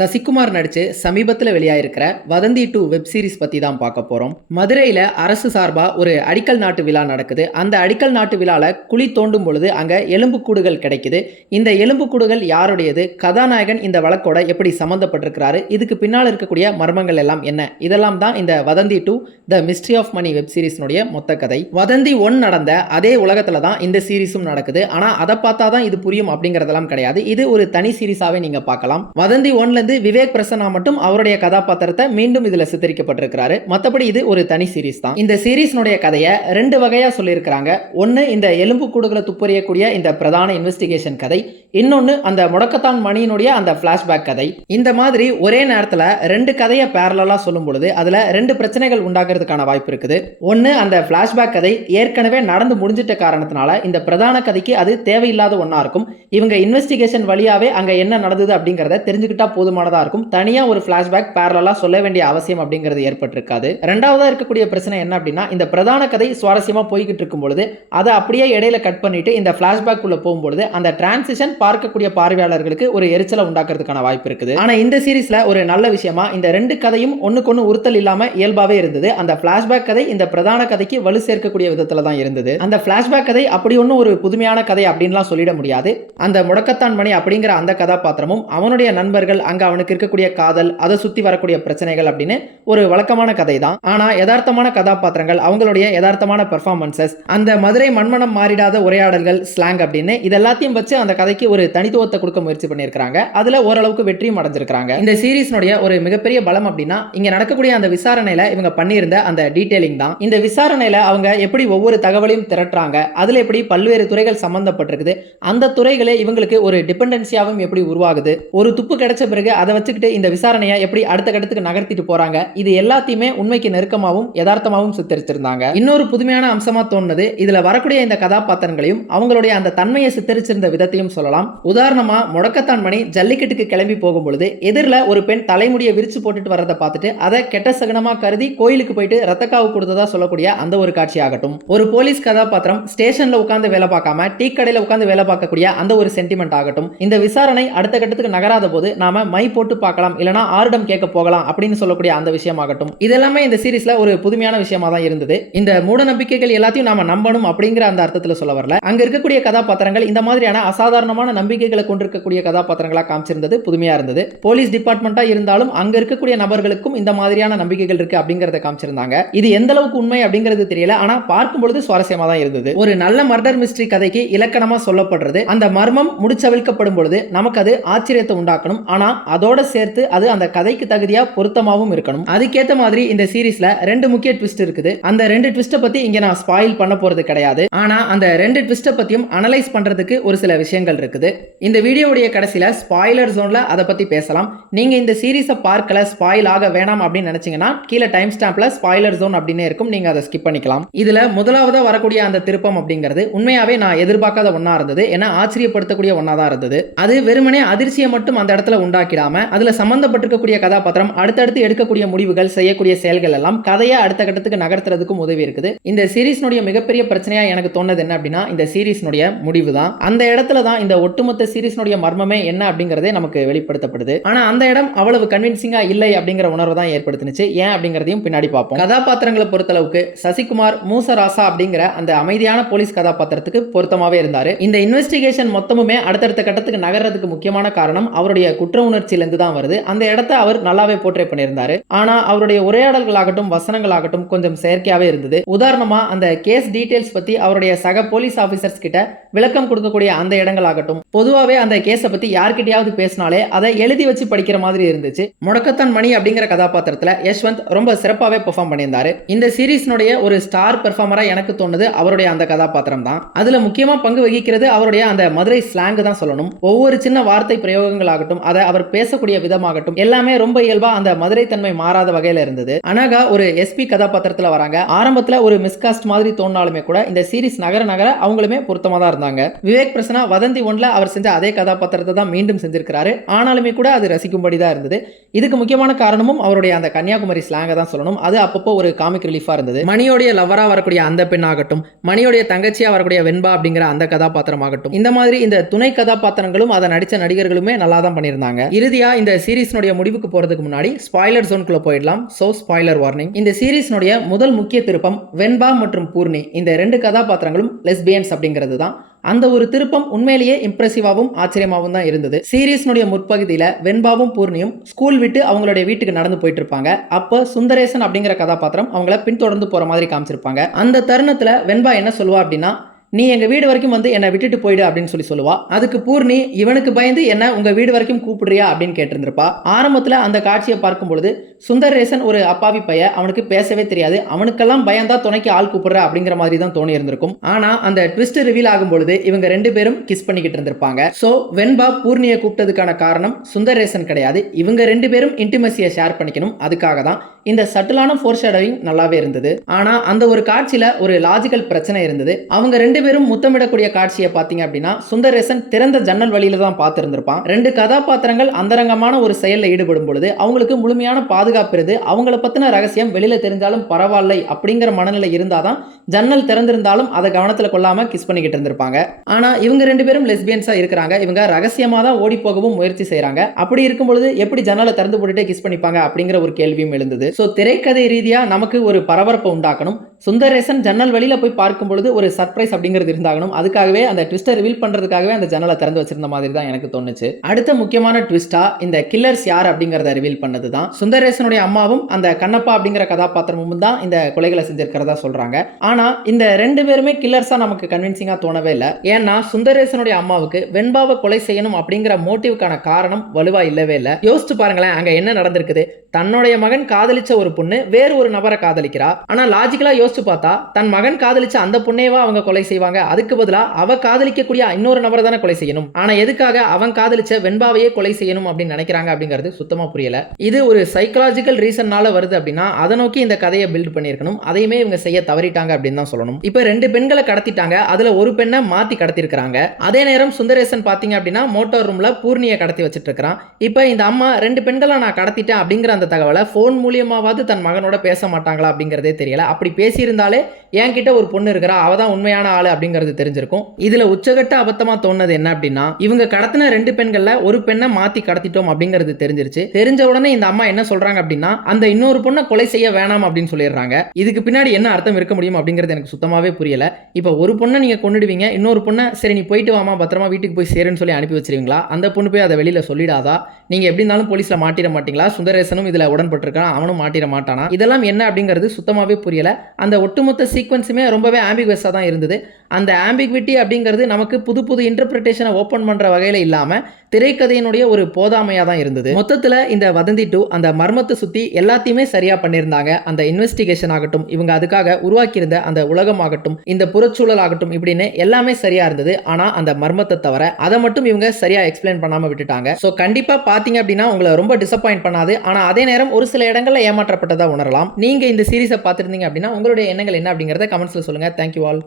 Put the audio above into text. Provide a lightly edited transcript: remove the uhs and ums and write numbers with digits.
சசிகுமார் நடிச்சு சமீபத்தில் வெளியாயிருக்கிற வதந்தி 2 வெப் சீரிஸ் பத்தி தான் பார்க்க போறோம். மதுரையில அரசு சார்பா ஒரு அடிக்கல் நாட்டு விழா நடக்குது. அந்த அடிக்கல் நாட்டு விழால குழி தோண்டும் பொழுது அங்க எலும்புக்கூடுகள் கிடைக்குது. இந்த எலும்புக்கூடுகள் யாருடையது, கதாநாயகன் இந்த வழக்கோட எப்படி சம்பந்தப்பட்டிருக்கிறாரு, இதுக்கு பின்னால் இருக்கக்கூடிய மர்மங்கள் எல்லாம் என்ன, இதெல்லாம் தான் இந்த வதந்தி 2 த மிஸ்ட்ரி ஆஃப் மணி வெப் சீரிஸ்னுடைய மொத்த கதை. வதந்தி 1 நடந்த அதே உலகத்துல தான் இந்த சீரிஸும் நடக்குது. ஆனா அதை பார்த்தா தான் இது புரியும் அப்படிங்கறதெல்லாம் கிடையாது. இது ஒரு தனி சீரிஸாவே நீங்க பார்க்கலாம். வதந்தி 1 விவேக் பிரசன்னா மட்டும் அவருடைய கதாபாத்திரத்தை மீண்டும் இதுல சித்தரிக்கப்பட்டிருக்கிறாரு. மத்தபடி இது ஒரு தனி சீரிஸ் தான். இந்த சீரிஸ்னுடைய கதையை 2 வகையா சொல்லியிருக்கிறாங்க. ஒன்னு இந்த எலும்பு கூடுகளை துப்பறியக்கூடிய இந்த பிரதான இன்வெஸ்டிகேஷன் கதை, இன்னொன்னு அந்த முடக்கத்தான் மணியினுடைய அந்த பிளாஷ்பேக் கதை. இந்த மாதிரி ஒரே நேரத்தில் 2 கதையை பேரலா சொல்லும் பொழுது அதுல 2 பிரச்சனைகள் உண்டாகிறதுக்கான வாய்ப்பு இருக்குது. ஒன்னு, அந்த பிளாஷ்பேக் கதை ஏற்கனவே நடந்து முடிஞ்சிட்ட காரணத்தினால இந்த பிரதான கதைக்கு அது தேவையில்லாத ஒன்னா இருக்கும். இவங்க இன்வெஸ்டிகேஷன் வழியாவே அங்க என்ன நடந்தது அப்படிங்கறத தெரிஞ்சுக்கிட்டா போதுமானதா இருக்கும். தனியா ஒரு பிளாஷ்பேக் பேரலா சொல்ல வேண்டிய அவசியம் அப்படிங்கிறது ஏற்பட்டிருக்காது. இரண்டாவதா இருக்கக்கூடிய பிரச்சனை என்ன அப்படின்னா, இந்த பிரதான கதை சுவாரஸ்யமா போய்கிட்டு இருக்கும் பொழுது அதை அப்படியே இடையில கட் பண்ணிட்டு இந்த பிளாஷ்பேக் உள்ள போகும்போது அந்த டிரான்சிஷன் பார்க்கக்கூடிய பார்வையாளர்களுக்கு ஒரு எரிச்சலை உண்டாக்குறதுக்கான வாய்ப்பு இருக்குது. ஆனா இந்த சீரிஸ்ல ஒரு நல்ல விஷயமா இந்த 2 கதையும் ஒண்ணுக்கொன்னு உறுத்தல் இல்லாம இயல்பாவே இருந்தது. அந்த பிளாஷ்பேக் கதை இந்த பிரதான கதைக்கு வலு சேர்க்கக்கூடிய விதத்துல தான் இருந்தது. அந்த பிளாஷ்பேக் கதை அப்படி ஒன்னும் ஒரு புதுமையான கதை அப்படின்லாம் சொல்லிட முடியாது. அந்த முடக்கத்தான் மணி அப்படிங்கிற அந்த கதாபாத்திரமும் அவனுடைய நண்பர்கள், அங்க அவனுக்கு இருக்கக்கூடிய காதல், அதை சுத்தி வரக்கூடிய பிரச்சனைகள் அப்படின்னு ஒரு வழக்கமான கதை தான். ஆனா யதார்த்தமான கதாபாத்திரங்கள், அவங்களுடைய யதார்த்தமான பெர்ஃபார்மன்சஸ், அந்த மதுரை மண்மனம் மாறிடாத உரையாடல்கள், ஸ்லாங் அப்படின்னு இதெல்லாத்தையும் வச்சு அந்த கதைக்கு ஒரு தனித்துவத்தை கொடுக்க முயற்சி பண்ணியிருக்காங்க. அதுல ஓரளவுக்கு வெற்றியும் அடைஞ்சிருக்காங்க. இந்த சீரிஸ்னுடைய ஒரு மிகப்பெரிய பலம் அப்படின்னா இங்க நடக்கக்கூடிய அந்த விசாரணையில இவங்க பண்ணியிருந்த அந்த டீடைலிங் தான். இந்த விசாரணையில அவங்க எப்படி ஒவ்வொரு தகவலையும் திரட்டுறாங்க, அதுல எப்படி பல்வேறு துறைகள் சம்பந்தப்பட்டிருக்குது, அந்த துறைகளே இவங்களுக்கு ஒரு டிபெண்டன்சியாவும் எப்படி உருவாகுது, ஒரு துப்பு கிடைச்ச பிறகு அதை வச்சுக்கிட்டு இந்த விசாரணையை எப்படி அடுத்த கட்டத்துக்கு நகர்த்திட்டு போறாங்க, இது எல்லாத்தையுமே உண்மைக்கு நெருக்கமாகவும் யதார்த்தமாகவும் சித்தரிச்சிருந்தாங்க. இன்னொரு புதுமையான அம்சமா தோணுது, இதுல வரக்கூடிய இந்த கதாபாத்திரங்களையும் அவங்களுடைய அந்த தன்மையை சித்தரிச்சிருந்த விதத்தையும் சொல்லலாம். உதாரணமா முடக்கத்தான் மணி ஜல்லிக்கட்டுக்கு கிளம்பி போகும்பொழுது எதிரில் ஒரு பெண் தலைமுடியை விரிச்சு போட்டுட்டு வரதை பார்த்துட்டு அதை கெட்ட சகுனமா கருதி கோயிலுக்கு போயிட்டு ரத்தக்காவு கொடுத்ததா சொல்லக்கூடிய அந்த ஒரு காட்சி ஆகட்டும், ஒரு போலீஸ் கதாபாத்திரம் ஸ்டேஷன்ல உட்கார்ந்து வேலை பார்க்காம டீ கடையில உட்கார்ந்து வேலை பார்க்கக்கூடிய அந்த ஒரு சென்டிமெண்ட் ஆகட்டும், இந்த விசாரணை அடுத்த கட்டத்துக்கு நகராத போது நாம மை போட்டு பார்க்கலாம், இல்லனா ஆரிடம் கேட்க போகலாம் அப்படின்னு சொல்லக்கூடிய அந்த விஷயமாகட்டும், இதெல்லாமே இந்த சீரிஸ்ல ஒரு புதுமையான விஷயமா தான் இருந்தது. இந்த மூட நம்பிக்கைகள் எல்லாத்தையும் நாம நம்பணும் அப்படிங்கிற அந்த அர்த்தத்துல சொல்ல வரல. அங்க இருக்கக்கூடிய கதாபாத்திரங்கள் இந்த மாதிரியான அசாதாரணமான நம்பிக்கைகளை கொண்டிருக்கக்கூடிய கதாபாத்திரங்களா காமிச்சிருந்தது புதுமையா இருந்தது. போலீஸ் டிபார்ட்மெண்டா இருந்தாலும் அங்க இருக்கக்கூடிய நபர்களுக்கும் இந்த மாதிரியான நம்பிக்கைகள் இருக்கு அப்படிங்கறத காமிச்சிருந்தாங்க. இது எந்த அளவுக்கு உண்மை அப்படிங்கிறது தெரியல, ஆனா பார்க்கும் பொழுது சுவாரஸ்யமா தான் இருந்தது. ஒரு நல்ல மர்டர் மிஸ்ட்ரி கதைக்கு இலக்கணமா சொல்லப்படுறது, அந்த மர்மம் முடிச்சவிழ்க்கப்படும் பொழுது நமக்கு அது ஆச்சரியத்தை உண்டாக்கணும், ஆனா அதோட சேர்த்து அது அந்த கதைக்கு தகுதியா பொருத்தமாவும் இருக்கணும். அதுக்கேற்ற மாதிரி இந்த சீரிஸ்ல 2 முக்கிய ட்விஸ்ட் இருக்குது. அந்த 2 ட்விஸ்ட பத்தி இங்க நான் ஸ்பாயில் பண்ண போறது கிடையாது. ஆனா அந்த 2 ட்விஸ்ட பத்தியும் அனலைஸ் பண்றதுக்கு ஒரு சில விஷயங்கள் இருக்குது. இந்த வீடியோவுடைய கடைசியில ஸ்பாயிலர் ஜோன்ல அதை பத்தி பேசலாம். நீங்க இந்த சீரிஸை பார்க்கல, ஸ்பாயில் ஆக வேணாம் அப்படின்னு நினைச்சீங்கன்னா கீழே டைம் ஸ்டாம்ப்ல ஸ்பாயிலர் ஜோன் அப்படின்னு இருக்கும், நீங்க அதை ஸ்கிப் பண்ணிக்கலாம். இதுல முதலாவதா வரக்கூடிய அந்த திருப்பம் அப்படிங்கிறது உண்மையாவே நான் எதிர்பார்க்காத ஒன்னா இருந்தது. ஏன்னா ஆச்சரியப்படுத்தக்கூடிய ஒன்னா தான் இருந்தது. அது வெறுமனே அதிர்ச்சியை மட்டும் அந்த இடத்துல உண்டாக்கிடாம அதுல சம்பந்தப்பட்டிருக்கக்கூடிய கதாபாத்திரம் அடுத்தடுத்து எடுக்கக்கூடிய முடிவுகள், செய்யக்கூடிய செயல்கள் எல்லாம் கதையை அடுத்த கட்டத்துக்கு நகர்த்துறதுக்கும் உதவி இருக்குது. இந்த சீரிஸ்னுடைய மிகப்பெரிய பிரச்சனையா எனக்கு தோணுது என்ன அப்படின்னா, இந்த சீரிஸ்னுடைய முடிவு தான். அந்த இடத்துல தான் இந்த ஒட்டுமொத்த சீரிஸ்னுடைய மர்மமே என்ன அப்படிங்கறதே நமக்கு வெளிப்படுத்தப்படுது. ஆனா அந்த இடம் அவ்வளவு கன்வின்சிங்கா இல்லை அப்படிங்கிற உணர்வு தான் ஏற்படுத்துச்சு. ஏன் அப்படிங்கறதையும் பின்னாடி பார்ப்போம். கதாபாத்திரங்களை பொறுத்தளவுக்கு சசிகுமார் மூசராசா அப்படிங்கிற அந்த அமைதியான போலீஸ் கதாபாத்திரத்துக்கு பொருத்தமாவே இருந்தாரு. இந்த இன்வெஸ்டிகேஷன் மொத்தமுமே அடுத்தடுத்த கட்டத்துக்கு நகர்றதுக்கு முக்கியமான காரணம் அவருடைய குற்ற உணர்ச்சியிலிருந்து தான் வருது. அந்த இடத்தை அவர் நல்லாவே போர்ட்ரே பண்ணியிருந்தாரு. ஆனா அவருடைய உரையாடல்களாகட்டும் வசனங்களாகட்டும் கொஞ்சம் செயற்கையாவே இருந்தது. உதாரணமா அந்த கேஸ் டீடைல்ஸ் பத்தி அவருடைய சக போலீஸ் ஆபீசர்ஸ் கிட்ட விளக்கம் கொடுக்கக்கூடிய அந்த இடங்களாகட்டும், பொதுவாவே அந்த கேஸை பத்தி யார்கிட்டயாவது பேசினாலே அதை எழுதி வச்சு படிக்கிற மாதிரி இருந்துச்சு. முடக்கத்தான் மணி அப்படிங்கிற கதாபாத்திரத்துல யஷ்வந்த் ரொம்ப சிறப்பாவே பெர்ஃபார்ம் பண்ணியிருந்தாரு. இந்த சீரிஸ்னுடைய ஒரு ஸ்டார் பெர்ஃபார்மரா எனக்கு தோணுது அவருடைய அந்த கதாபாத்திரம் தான். அதுல முக்கியமா பங்கு வகிக்கிறது அவருடைய அந்த மதுரை ஸ்லாங் தான் சொல்லணும். ஒவ்வொரு சின்ன வார்த்தை பிரயோகங்கள் ஆகட்டும், அதை அவர் பேசக்கூடிய விதமாகட்டும், எல்லாமே ரொம்ப இயல்பா அந்த மதுரை தன்மை மாறாத வகையில இருந்தது. அனகா ஒரு எஸ்பி கதாபாத்திரத்துல வராங்க. ஆரம்பத்துல ஒரு மிஸ்காஸ்ட் மாதிரி தோணாலுமே கூட இந்த சீரிஸ் நகர நகர அவங்களுமே பொருத்தமா தான் இருந்தாங்க. விவேக் பிரசன்னா வதந்தி 1ல அவர் செஞ்ச அதே கதாபாத்திரத்தை தான் மீண்டும் செஞ்சிருக்கிறாரு. ஆனாலுமே கூட அது ரசிக்கும்படி தான் இருந்தது. இதுக்கு முக்கியமான காரணமும் அவருடைய அந்த கன்னியாகுமரி ஸ்லாங்க தான் சொல்லணும். அது அப்பப்போ ஒரு காமிக் ரிலீஃபா இருந்தது. மணியோடைய லவரா வரக்கூடிய அந்த பெண் ஆகட்டும், மணியோடைய தங்கச்சியா வரக்கூடிய வெண்பா அப்படிங்கிற அந்த கதாபாத்திரம் ஆகட்டும், இந்த மாதிரி இந்த துணை கதாபாத்திரங்களும் அதை நடிச்ச நடிகர்களுமே நல்லா தான் பண்ணியிருந்தாங்க. இறுதி இறுதியா இந்த சீரிஸ்னுடைய முடிவுக்கு போறதுக்கு முன்னாடி ஸ்பாய்லர் ஜோனுக்குள்ள போயிடலாம். So spoiler warning. இந்த சீரிஸ்னுடைய முதல் முக்கிய திருப்பம் வெண்பா மற்றும் பூர்ணி இந்த 2 கதாபாத்திரங்களும் லெஸ்பியன்ஸ் அப்படிங்கிறது தான். அந்த ஒரு திருப்பம் உண்மையிலேயே இம்ப்ரெசிவாகவும் ஆச்சரியமாகவும் தான் இருந்தது. சீரிஸ்னுடைய முற்பகுதியில் வெண்பாவும் பூர்ணியும் ஸ்கூல் விட்டு அவங்களுடைய வீட்டுக்கு நடந்து போயிட்டு இருப்பாங்க. அப்போ சுந்தரேசன் அப்படிங்கிற கதாபாத்திரம் அவங்கள பின்தொடர்ந்து போற மாதிரி காமிச்சிருப்பாங்க. அந்த தருணத்துல வெண்பா என்ன சொல்லுவா அப்படின்னா, நீ எங்க வீடு வரைக்கும் வந்து என்னை விட்டுட்டு போயிடு அப்படின்னு சொல்லுவா. அதுக்கு பூர்ணி இவனுக்கு பயந்து என்ன உங்க வீடு வரைக்கும் கூப்பிடுறியா அப்படின்னு கேட்டிருந்திருப்பா. ஆரம்பத்துல அந்த காட்சியை பார்க்கும் பொழுது சுந்தரேசன் ஒரு அப்பாவி பைய, அவனுக்கு பேசவே தெரியாது, அவனுக்கெல்லாம் பயந்தா துணைக்கு ஆள் கூப்பிடுற அப்படிங்கிற மாதிரி தான் தோணி இருந்திருக்கும். ஆனா அந்த ட்விஸ்ட் ரிவீல் ஆகும் பொழுது இவங்க 2 பேரும் கிஸ் பண்ணிக்கிட்டு இருந்திருப்பாங்க. சோ வெண்பா பூர்ணியை கூப்பிட்டதுக்கான காரணம் சுந்தரேசன் கிடையாது, இவங்க 2 பேரும் இன்டிமசியை ஷேர் பண்ணிக்கணும். அதுக்காக தான் இந்த சட்டிலான ஃபோர்ஷேடோவிங் நல்லாவே இருந்தது. ஆனா அந்த ஒரு காட்சியில ஒரு லாஜிக்கல் பிரச்சனை இருந்தது. அவங்க 2 பேரும் முத்தமிடக்கூடிய காட்சியை பார்த்தீங்க அப்படின்னா சுந்தரேசன் திறந்த ஜன்னல் வழியில தான் பார்த்திருந்திருப்பான். 2 கதாபாத்திரங்கள் அந்தரங்கமான ஒரு செயல்ல ஈடுபடும் பொழுது அவங்களுக்கு முழுமையான பாதுகாப்பு இருந்து அவங்கள பத்தின ரகசியம் வெளியில தெரிஞ்சாலும் பரவாயில்லை அப்படிங்கிற மனநிலை இருந்தாதான் ஜன்னல் திறந்திருந்தாலும் அதை கவனத்தில் கொள்ளாம கிஸ் பண்ணிக்கிட்டு இருந்திருப்பாங்க. ஆனா இவங்க 2 பேரும் லெஸ்பியன்ஸா இருக்கிறாங்க. இவங்க ரகசியமா தான் ஓடி போகவும் முயற்சி செய்யறாங்க. அப்படி இருக்கும் பொழுது எப்படி ஜன்னலை திறந்து போட்டுட்டே கிஸ் பண்ணிப்பாங்க அப்படிங்கிற ஒரு கேள்வியும் எழுந்தது. சோ திரைக்கதை ரீதியா நமக்கு ஒரு பரபரப்பை உண்டாக்கணும். சுந்தரேசன் ஜன்னல் வழியில போய் பார்க்கும் பொழுது ஒரு சர்ப்ரைஸ் அப்படிங்கிறது இருந்தாகணும். அதுக்காகவே அந்த ட்விஸ்டை ரிவீல் பண்றதுக்காகவே அந்த ஜன்னலை திறந்து வச்சிருந்த மாதிரி தான் எனக்கு தோணுச்சு. அடுத்த முக்கியமான ட்விஸ்டா இந்த கில்லர்ஸ் யார் அப்படிங்கறத ரிவீல் பண்ணது தான். சுந்தரேசனுடைய அம்மாவும் அந்த கண்ணப்பா அப்படிங்கிற கதாபாத்திரமும் தான் இந்த கொலைகளை செஞ்சிருக்கிறதா சொல்றாங்க. ஆனா இந்த 2 பேருமே கில்லர்ஸா நமக்கு கன்வின்சிங்கா தோணவே இல்லை. ஏன்னா சுந்தரேசனுடைய அம்மாவுக்கு வெண்பாவை கொலை செய்யணும் அப்படிங்கிற மோட்டிவ்க்கான காரணம் வலுவா இல்லவே இல்லை. யோசிச்சு பாருங்களேன், அங்க என்ன நடந்திருக்குது. தன்னுடைய மகன் காதலிச்ச ஒரு பொண்ணு வேறு ஒரு நபரை காதலிக்கிறா. ஆனா லாஜிக்கலா யோசிச்சு பார்த்தா தன் மகன் காதலிச்ச அந்த பொண்ணையவா அவங்க கொலை செய்வாங்க? அதுக்கு பதிலா அவ காதலிக்கக்கூடிய இன்னொரு நபரை தானே கொலை செய்யணும். ஆனா எதுக்காக அவன் காதலிச்ச வெண்பாவையே கொலை செய்யணும் அப்படின்னு நினைக்கிறாங்க அப்படிங்கிறது சுத்தமா புரியல. இது ஒரு சைக்கலாஜிக்கல் ரீசன்னால வருது அப்படின்னா அதை நோக்கி இந்த கதையை பில்ட் பண்ணிருக்கணும். அதையுமே இவங்க செய்ய தவறிட்டாங்க அப்படின்னு தான் சொல்லணும். இப்ப 2 பெண்களை கடத்திட்டாங்க, அதுல ஒரு பெண்ணை மாத்தி கடத்தி இருக்காங்க. அதே நேரம் சுந்தரேசன் பாத்தீங்க அப்படின்னா மோட்டார் ரூம்ல பூர்ணியை கடத்தி வச்சிட்டு இருக்கான். இப்ப இந்த அம்மா 2 பெண்களை நான் கடத்திட்டேன் அப்படிங்கிற அந்த தகவலை போன் மூலியமாவது தன் மகனோட பேச மாட்டாங்களா அப்படிங்கறதே தெரியல. அப்படி பேசியிருந்தாலே என்கிட்ட ஒரு பொண்ணு இருக்கிறா, அவ தான் உண்மையான ஆளு அப்படிங்கிறது தெரிஞ்சிருக்கும். இதுல உச்சகட்ட அபத்தமா தோணுது என்ன அப்படின்னா, இவங்க கடத்தின 2 பெண்கள்ல ஒரு பெண்ணை மாத்தி கடத்திட்டோம் அப்படிங்கிறது தெரிஞ்சிருச்சு. தெரிஞ்ச உடனே இந்த அம்மா என்ன சொல்றாங்க அப்படின்னா, அந்த இன்னொரு பொண்ணை கொலை செய்ய வேணாம் அப்படின்னு சொல்லிடுறாங்க. இதுக்கு பின்னாடி என்ன அர்த்தம் இருக்க முடியும் அப்படிங்கிறது எனக்கு சுத்தமாவே புரியல. இப்ப ஒரு பொண்ணை நீங்க கொண்டுடுவீங்க, இன்னொரு பொண்ணை சரி நீ போயிட்டு வாமா பத்திரமா வீட்டுக்கு போய் சேருன்னு சொல்லி அனுப்பி வச்சிருவீங்களா? அந்த பொண்ணு போய் அதை வெளியில சொல்லிடாதா? நீங்க எப்படி இருந்தாலும் போலீஸ்ல மாட்டிட மாட்டீங்களா? சுந்தரேசனும் இதுல உடன்பட்டிருக்கான், அவனும் மாட்டிட மாட்டானா? இதெல்லாம் என்ன அப்படிங்கிறது சுத்தமாவே புரியல. அந்த ஒட்டுமொத்த சீக்வன்ஸுமே ரொம்பவே ஆம்பிகுவஸா தான் இருந்தது. அந்த ஆம்பிகுவிட்டி அப்படிங்கிறது நமக்கு புது புது இன்டர்பிரிட்டேஷனை ஓப்பன் பண்ற வகையில இல்லாம திரைக்கதையினுடைய ஒரு போதாமையா தான் இருந்தது. மொத்தத்துல இந்த வதந்தி 2 அந்த மர்மத்தை சுத்தி எல்லாத்தையுமே சரியா பண்ணியிருந்தாங்க. அந்த இன்வெஸ்டிகேஷன் ஆகட்டும், இவங்க அதுக்காக உருவாக்கியிருந்த அந்த உலகம் ஆகட்டும், இந்த புறச்சூழல் ஆகட்டும், இப்படின்னு எல்லாமே சரியா இருந்தது. ஆனா அந்த மர்மத்தை தவிர அதை மட்டும் இவங்க சரியா எக்ஸ்பிளைன் பண்ணாம விட்டுட்டாங்க. சோ கண்டிப்பா பாத்தீங்க அப்படின்னா உங்களை ரொம்ப டிசப்பாயிண்ட் பண்ணாது. ஆனா அதே நேரம் ஒரு சில இடங்கள்ல ஏமாற்றப்பட்டதா உணரலாம். நீங்க இந்த சீரிஸை பார்த்திருந்தீங்க அப்படின்னா உங்களுடைய எண்ணங்கள் என்ன அப்படிங்கறத கமெண்ட்ஸ்ல சொல்லுங்க. Thank you all.